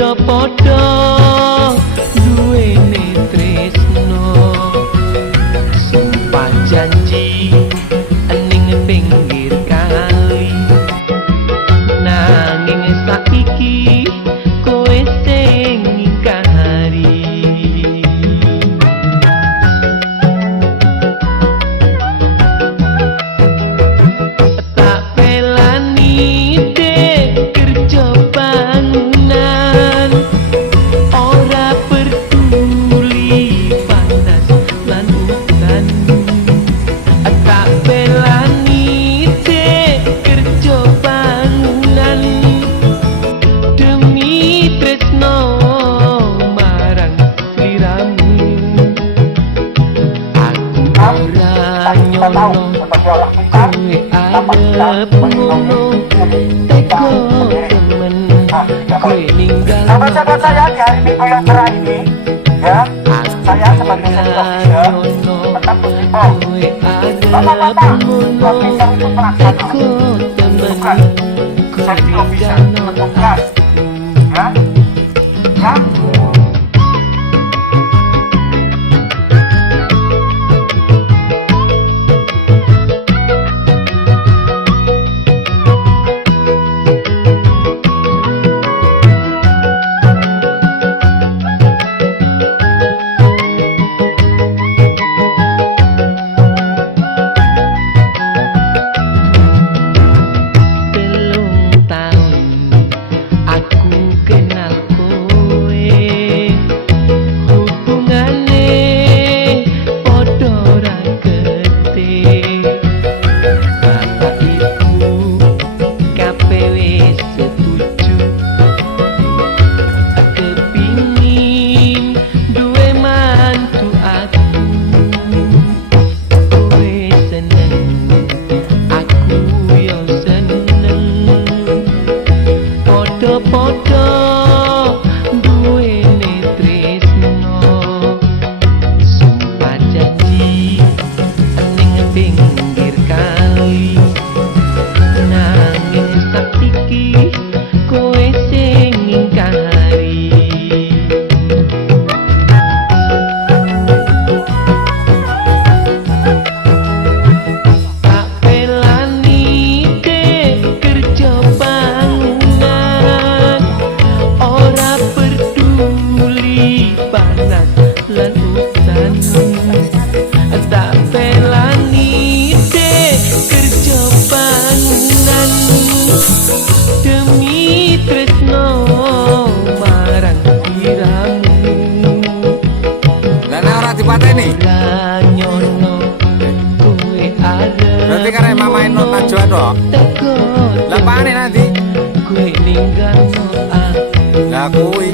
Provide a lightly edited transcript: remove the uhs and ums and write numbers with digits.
Podo-podo duwene tresno sumpah janji ning pinggir kali nanging saiki kowe sing ngingkari tak pelani dek kerja bangunan ora peduli panas lan udan tak pelani dek kerja bangunan demi tresno marang sliramu aku ora nyono kowe arep ngono teko temen kowe ninggal sahabat-sahabat saya di hari Minggu yang cerah ini ya saya sebagai satu official tetap mengimbau bapak-bapak suami yang untuk melaksanakan bukan safety officer petugas ya ya podo duwene tresno sumpah janji ning pinggir kali nanging saiki kowe sing ngingkari tak pelani dek kerja bangunan ora peduli panas lan udan tak pelani dek kerja bangunan demi tresno marang sliramu lah nek ora dipateni ora nyono kowe arep berarti karek mamae non Najwa to teko lah pane nanti kowe ninggalno aku lah kuwi